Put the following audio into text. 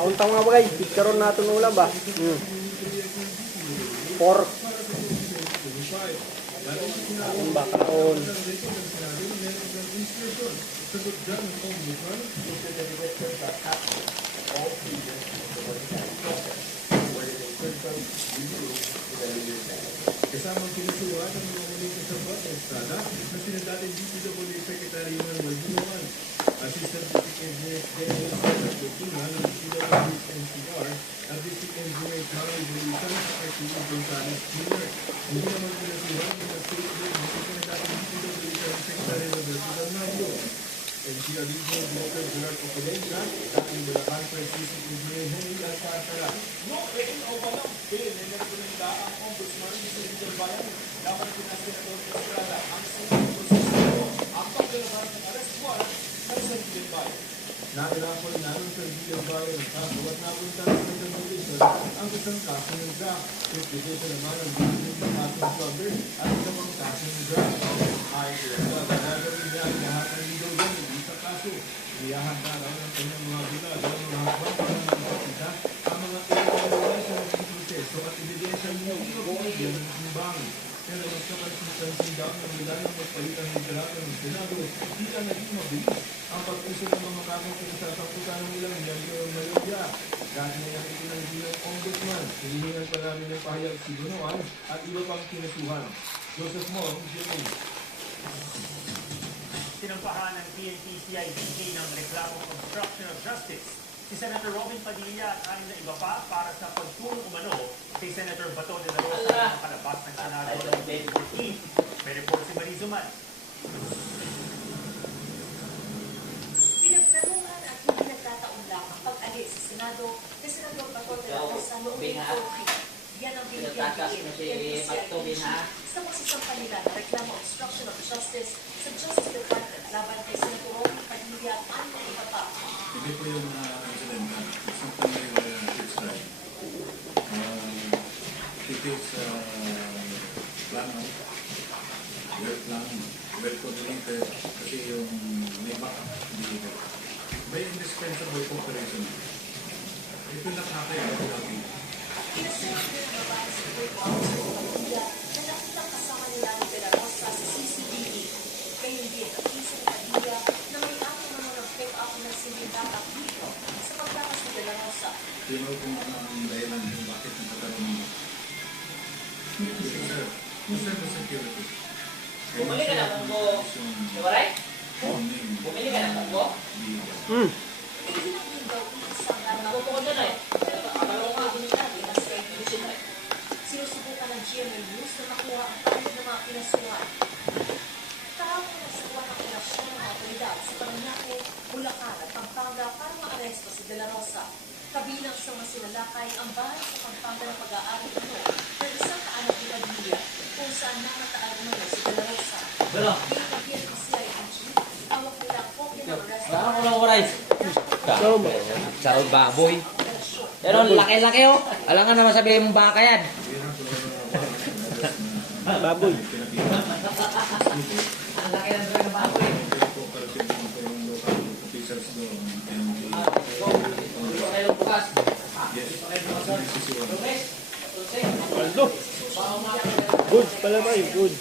Taon-taon nga ba guys, pictureon natin ng ulam ba? Pork. Taon ba, kaon. Kasamang kinasuhan ng mga muling kasabot ng Estrada na sinadating DPWA Secretary ng Waldinuan. Assistant District Engineer Dennis Fortuna ng DPWH NCR at District Engineer Charlie Belisan sa RTV Gonzales Jr. Hindi naman kinasuhan ng state board na sinadating DPWH Secretary Roberto Dalmayo. NCR Regional Director Gerard Ocodenca, dating Bulacan First District Engineer Henry Alcantara. No, rein o walang bill na nagpunanda ang ombudsman sa Regional Bayan. Dapat pinasinador ng Estrada ang sinong proseso ang paglalabas ng arrest warrant ng San Miguel Bayan. Nairapol namin sa Regional Bayan ng kaso at napunta sa recommendation ang isang kaso ng draft. Institution naman ang bibigyan ng kasong cover at isang mga kaso ng draft. Ay, gagawin niya ang lahat ng legal remedy sa kaso. Iyahan na lang ang kanyang mga gula ng mga hakbang para magpapita ang mga ilalaway sa naging proseso at ebidensya niya kung yan ang sinubangan. Pero mas kapag-sistansin daw ng milayang magpalitan ng liderato ng Senado, di na naging mabilis ang pag-usap ng mga kamong pinasasangkutan ng ilang miyembro ng Malaysia. Dahil na yung itinanggi ng ombudsman, hinihingan pa namin ng pahayag si Gunoan at iba pang kinasuhan. Joseph Mong, Jimmy. Sinampahan ng PNP-CIDK ng reklamo obstruction of justice si Senator Robin Padilla at anim na iba pa para sa pagtulong umano kay Senator Bato de la Rosa na palabas ng Senado ng 2015. May report si Marizuman. Pinagtanungan at hindi nagtataon lang ang pag-alis sa Senado ni Senador Bato de la Rosa noong April 3. Yan ang binigyan ng PNP-CIDK sa pagsasampa nila ng reklamo obstruction of justice sa Justice Department laban kay Senator Robin Padilla at anim na iba pa. Hindi po yung incident na something like it's right. It is plan out, well coordinated kasi yung may backup, hindi ito. May indispensable cooperation. Ito nakakaya ako lagi. Pinasuhan nila ng babae sa Great Officer ng Padilla na nakitang kasama nila ni De la Rosa sa CCTV. Ngayon din, ang isa ni Padilla na may aking mga ng fake up ng sindidatak dito sa pagtakas ni De la Rosa. Sino kung ang dahilan yung bakit nagkakaroon mo? Sir, security. Bumili ka ng munggo. Iwaray? Bumili ka ng munggo? Eh, hindi daw isang Nakupo ko dyan eh. Sinusubukan ng GMA News na makuha ang panig ng mga pinasuhan. Kahapon nagsagawa ng operasyon ng mga otoridad sa Paranaque, Bulacan at Pampanga para maaresto si De la Rosa. Kabilang sa mga sinalakay ang bahay sa Pampanga ng pag-aari ito ng isang kaanak ni Padilla kung saan namataan umano si De la Rosa. Pero? Dito PNP-CIDG, hawak nila ang kopya ng arresto. Wala ko lang waray. Sarod baboy. Pero laki-laki oh. Alam nga naman sabihin mong baka yan. Baboy. Ang laki ng ng baboy. Kayo bukas. Aldo. Good pala ba yun? Good.